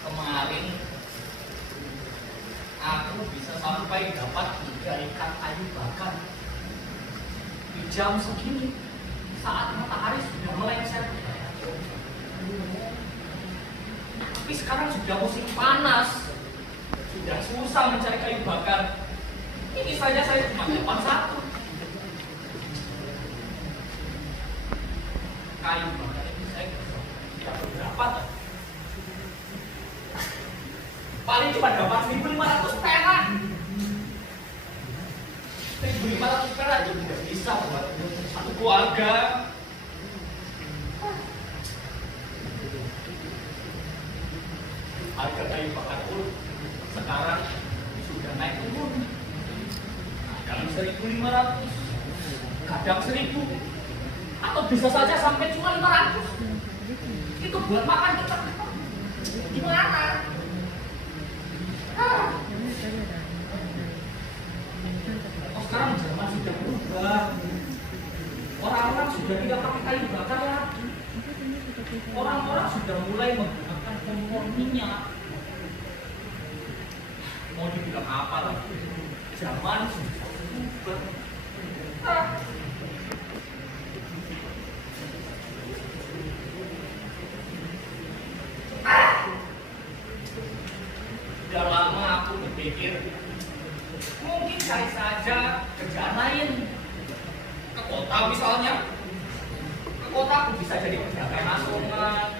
Kemarin aku bisa sampai dapat 3 ikat kayu bakar di jam segini saat matahari sudah melenceng. Tapi sekarang sudah musim panas, sudah susah mencari kayu bakar. Ini saja saya cuma dapat 1. Kayu bakar ini saya tidak berapa. Paling cuma dapat 1.500 perak. 1.500 perak itu tidak bisa buat satu keluarga. Harga kayu bakar pun sekarang sudah naik turun. Kadang 1.500, kadang 1.000, atau bisa saja sampai cuma 500. Itu buat makan kita gimana? Oh, sekarang zaman sudah berubah. Orang-orang sudah tidak pakai kayu bakar lagi. Orang-orang sudah mulai menggunakan kompor minyak. Mau dibilang apa lagi? Zaman sudah berubah. Sudah lama aku berpikir, mungkin cari saja kerjaan lain. Ke kota misalnya. Ke kota aku bisa jadi penjaga nasional,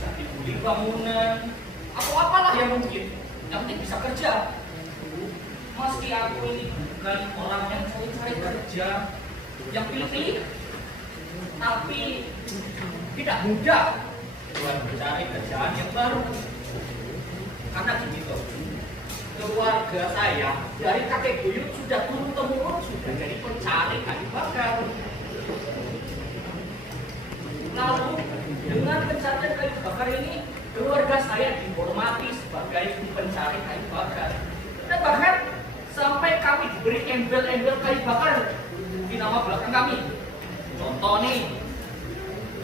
jadi kuli bangunan, atau apalah yang mungkin. Yang penting bisa kerja. Meski aku ini bukan orang yang cari-cari kerja, yang pilih-pilih, tapi tidak mudah buat mencari kerjaan yang baru. Karena begitu, keluarga saya dari kakek buyut sudah turun-temurun sudah jadi pencari kayu bakar. Lalu dengan pencarian kayu bakar ini, keluarga saya dihormati sebagai pencari kayu bakar. Dan bahkan sampai kami diberi embel-embel kayu bakar di nama belakang kami. Contoh nih,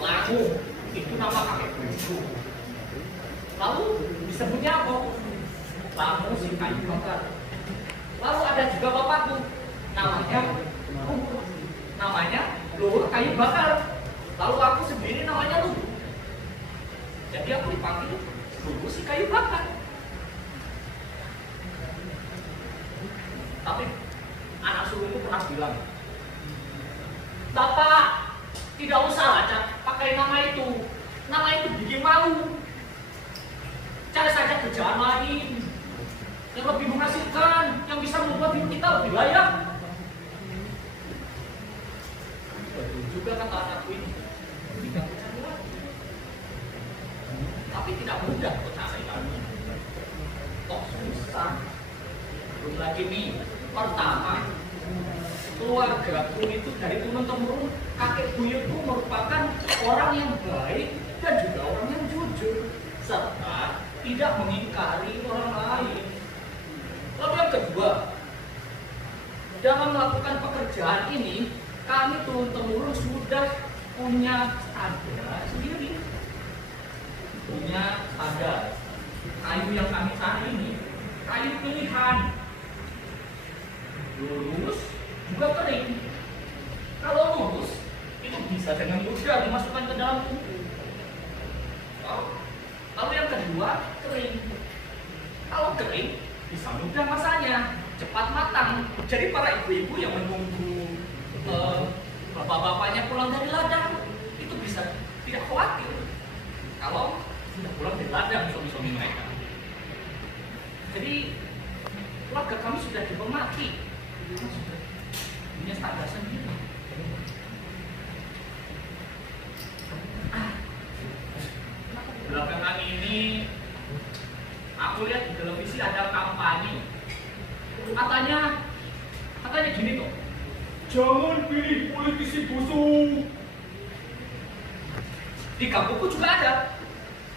Lagu, itu nama kakek buyutku. Lalu disebutnya apa? Lamu si kayu bakar. Lalu ada juga bapakku, namanya Luhur kayu bakar. Lalu aku sendiri namanya Luhur. Jadi aku dipanggil Luhur si kayu bakar. Tapi anak sulungku pernah bilang, Bapak tidak usah lah pakai nama itu. Nama itu bikin malu. Cari saja kerjaan lain yang lebih menghasilkan, yang bisa membuat hidup kita lebih layak. Betul juga kata anakku ini. Tidak percaya lagi. Tapi tidak mudah percaya lagi. Kok susah? Belum lagi nih. Pertama, keluargaku itu dari turun-temurun kakek buyutku merupakan orang yang baik dan juga orang yang jujur, serta tidak mengingkari orang lain. Lalu yang kedua, dalam melakukan pekerjaan ini, kami turun-temurun sudah punya standar sendiri. Punya standar. Kayu yang kami cari ini, kayu pilihan. Lurus, juga kering. Kalau lurus, itu bisa dengan mudah dimasukkan ke dalam tubuh. Lalu yang kedua, kering. Kalau kering, bisa mudah masaknya, cepat matang. Jadi para ibu-ibu yang menunggu bapak-bapaknya pulang dari ladang, itu bisa tidak khawatir kalau sudah pulang dari ladang suami-suami mereka. Jadi keluarga kami sudah dihormati, sudah punya standar sendiri. Belakangan ini aku lihat di televisi ada kampanye. Katanya gini tuh. Jangan pilih politisi busuk. Di kampungku juga ada.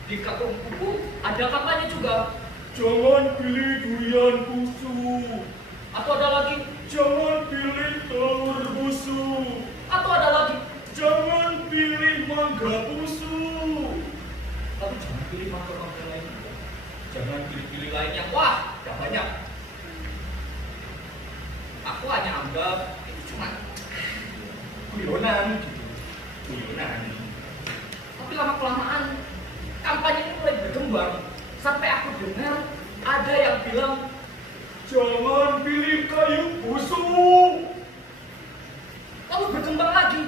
Di kampungku ada kampanye juga. Jangan pilih durian busuk. Atau ada lagi, Jangan pilih telur busuk. atau ada lagi. Jangan pilih mangga busuk. Tapi jangan pilih mangga-mangga lain. Jangan pilih-pilih lainnya. Wah, udah banyak. Aku hanya anggap itu cuma guyonan gitu. Guyonan. Tapi lama-kelamaan kampanye ini mulai berkembang. Sampai aku dengar ada yang bilang, Jangan pilih kayu busuk. lalu berkembang lagi.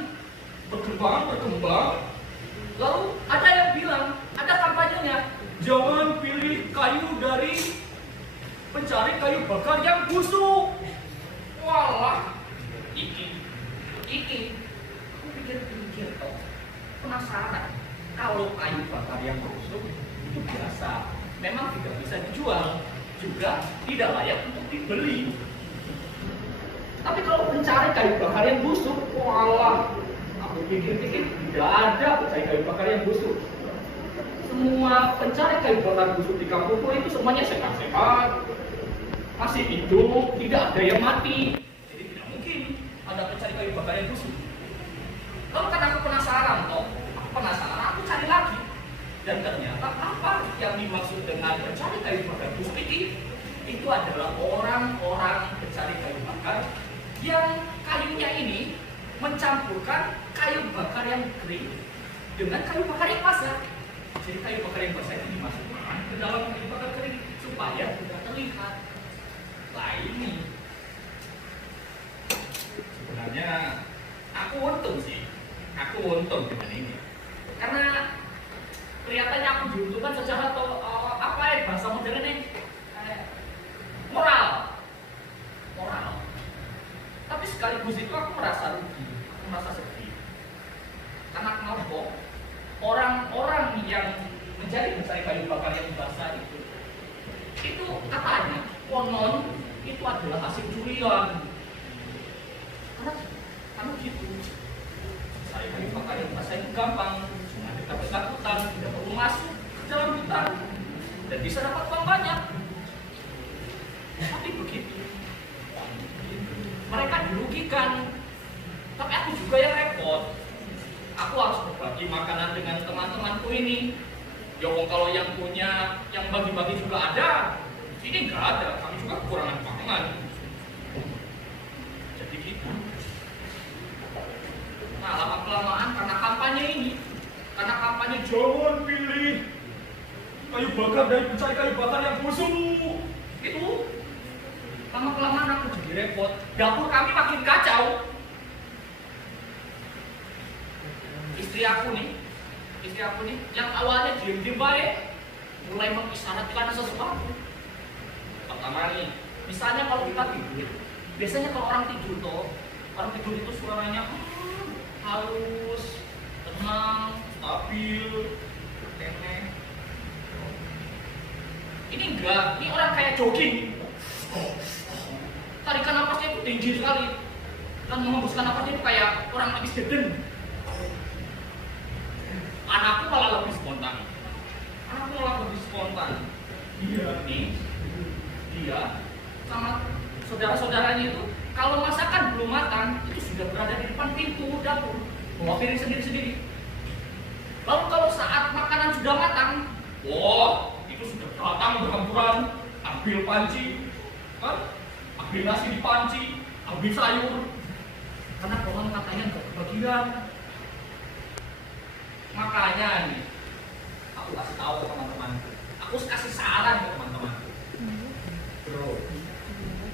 Berkembang. Lalu ada yang bilang, ada kampanyenya, jangan pilih kayu dari pencari kayu bakar yang busuk. Walah, iki. Aku pikir-pikir toh, penasaran. Kalau kayu bakar yang busuk itu biasa, memang tidak bisa dijual, juga tidak layak untuk dibeli. Tapi kalau pencari kayu bakar yang busuk, walah, aku pikir-pikir tidak ada pencari kayu bakar yang busuk. Semua pencari kayu bakar busuk di kampungku itu semuanya sehat-sehat, masih hidup, tidak ada yang mati. Jadi tidak mungkin ada pencari kayu bakar yang busuk. Lalu karena aku penasaran, aku cari lagi. Dan ternyata apa yang dimaksud dengan pencari kayu bakar busuk ini? Itu adalah orang-orang pencari kayu bakar yang kayunya ini mencampurkan kayu bakar yang kering dengan kayu bakar yang basah. Jadi kayu bakar yang basah itu dimasukkan ke dalam kayu bakar kering supaya tidak terlihat. Nah ini sebenarnya aku untung dengan ini, karena kelihatannya aku diuntungkan secara bahasa modernnya moral. Tapi sekaligus itu aku merasa rugi, aku merasa sedih. Karena kenapa? Orang-orang yang menjadi pencari kayu bakar yang basah itu katanya konon itu adalah hasil curian. Karena gitu, mencari kayu bakar yang basah itu gampang, cuma dekat-dekat hutan, tidak perlu masuk ke dalam hutan dan bisa dapat uang banyak. Tapi begitu, mereka dirugikan, tapi aku juga yang repot. Aku harus berbagi makanan dengan teman-temanku ini. Ya kalau yang punya, yang bagi-bagi juga ada. Ini nggak ada, kami juga kekurangan pangan. Jadi gitu. Nah lama-kelamaan karena kampanye ini, Jangan pilih kayu bakar dari pencari kayu bakar yang busuk. itu lama-kelamaan aku jadi repot. Dapur kami makin kacau. Istri aku nih yang awalnya diem-diem baik mulai mengisyaratkan sesuatu. Pertama nih, misalnya kalau kita tidur, biasanya kalau orang tidur itu suaranya halus, tenang, stabil, tenang. Ini enggak, ini orang kayak jogging. Tarikan napasnya itu tinggi sekali, dan menghembuskan napasnya itu kayak orang habis deden. Anakku malah lebih spontan. Dia sama saudara-saudaranya itu kalau masakan belum matang itu sudah berada di depan pintu dapur bawa piring sendiri-sendiri. Lalu kalau saat makanan sudah matang, itu sudah datang berhamburan, ambil panci, kan? Ambil nasi di panci, ambil sayur. Karena konon katanya nggak kebagian. Makanya nih, aku kasih tahu ke teman-temanku. Aku kasih saran ke teman-temanku. Bro,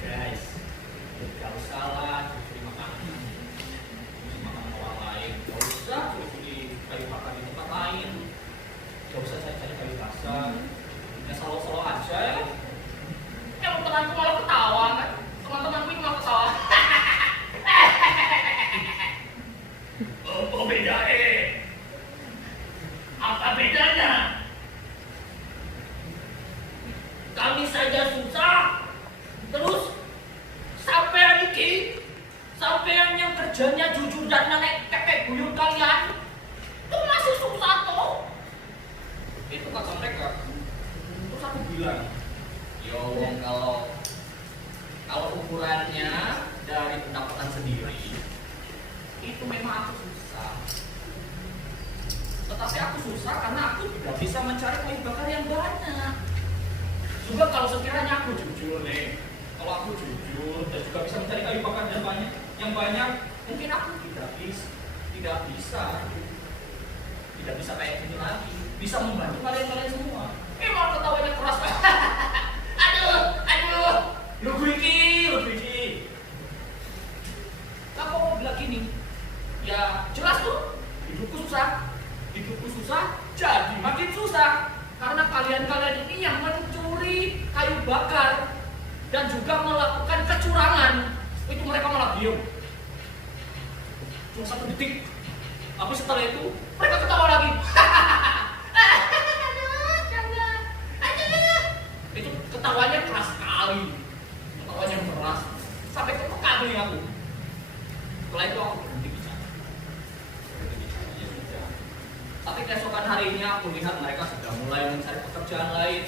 guys, gak usah lah curi makanan. Curi makanan orang lain. Gak usah curi kayu bakar di tempat lain. Gak usah cari kayu basah. Ya selalu aja ya. Yang temanku malah ketawa kan. Teman-temanku itu malah ketawa. Oh beda Apa bedanya? Kami saja susah, terus sampean yang kerjanya jujur dan nenek kakek buyut kalian, itu masih susah toh? Itu kata mereka. Terus aku bilang, Yo, wong kalau ukurannya dari pendapatan sendiri itu memang aku susah. Tetapi aku susah karena aku tidak bisa mencari kayu bakar yang banyak. Juga kalau sekiranya aku jujur nih, kalau aku jujur dan juga bisa mencari kayu bakar yang banyak, mungkin aku tidak bisa kayak gini lagi, bisa membantu kalian semua. Malah ketawanya keras. aduh, lugu iki. Lah kok mau bilang gini? Ya jelas tuh, hidupku susah, jadi makin susah. Karena kalian ini yang mencuri kayu bakar dan juga melakukan kecurangan. Itu mereka malah diam. Cuma 1 detik. Tapi setelah itu mereka ketawa lagi. Itu ketawanya keras sekali. Ketawanya keras. Sampai kepekak nih aku. Setelah itu aku berhenti bicara. Ya sudah. Tapi keesokan harinya aku lihat mereka sudah mulai mencari pekerjaan lain.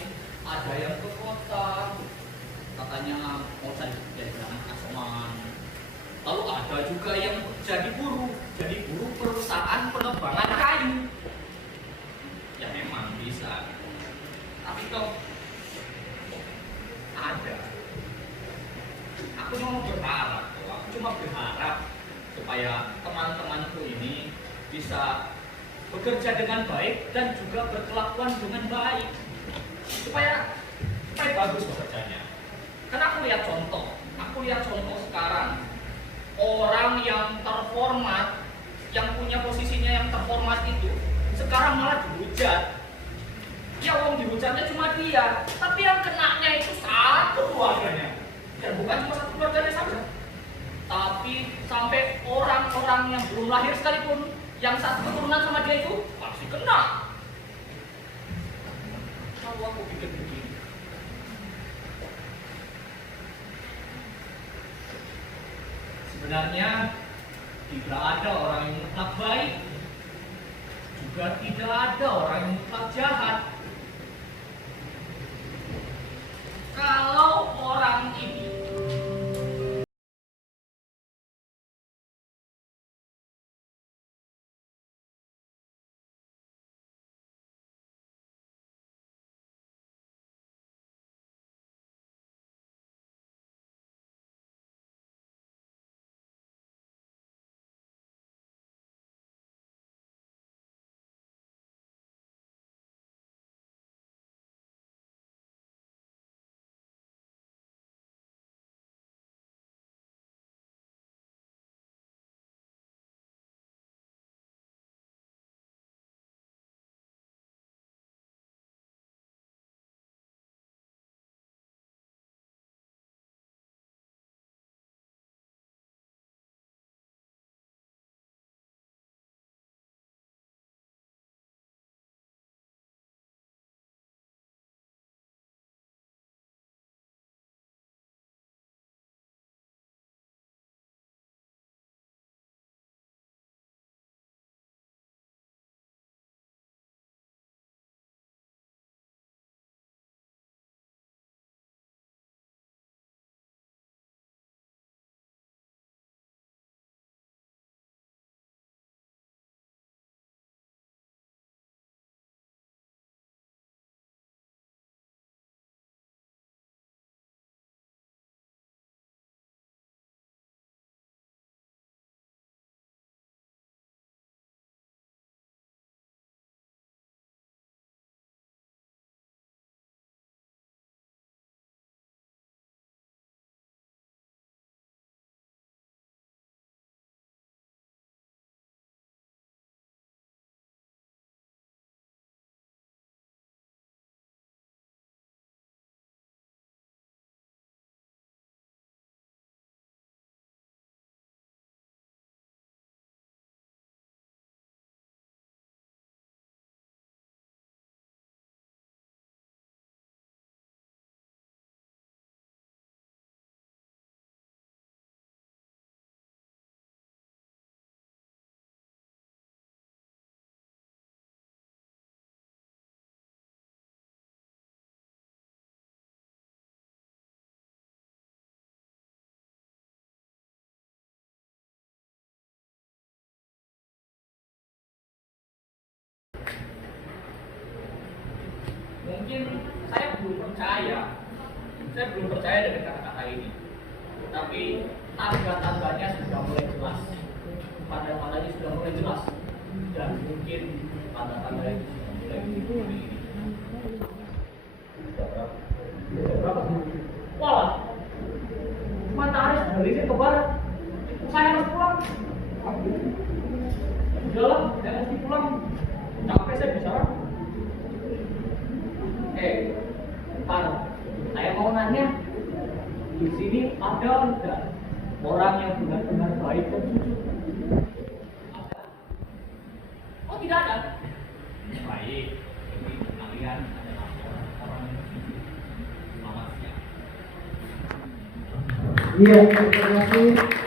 Ada yang ke kota, katanya mau cari pekerjaan asongan. Lalu ada juga yang jadi buruh perusahaan penebangan kayu. Ya memang bisa. Tapi kok ada. Aku cuma berharap supaya teman-temanku ini bisa bekerja dengan baik dan juga berkelakuan dengan baik. Supaya bagus pekerjaannya. Karena aku lihat contoh sekarang. Orang yang terhormat, yang punya posisinya yang terhormat itu sekarang malah dihujat. Ya wong dihujatnya cuma dia, tapi yang kenanya itu satu keluarganya. Dan bukan cuma satu keluarganya saja, tapi sampai orang-orang yang belum lahir sekalipun, yang satu keturunan sama dia itu pasti kena. Kalau aku pikir begini, sebenarnya tidak ada orang yang mutlak baik, juga tidak ada orang yang mutlak jahat. Kalau orang ini mungkin saya belum percaya. Saya belum percaya dengan kata-kata ini. Tapi tanda-tandanya sudah mulai jelas. Tanda-tandanya sudah mulai jelas. Dan mungkin tanda-tanda itu sudah mulai seperti ini. Sudah berapa? Wah, matahari sudah lirik ke barat. Saya harus pulang. Udahlah, saya mesti pulang. Capek saya bicara. Ntar, saya mau nanya, di sini ada enggak orang yang benar-benar baik dan jujur? Ada? Oh, tidak ada. Baik, jadi kalian adalah orang yang jujur. Selamat siang. Iya, terima kasih.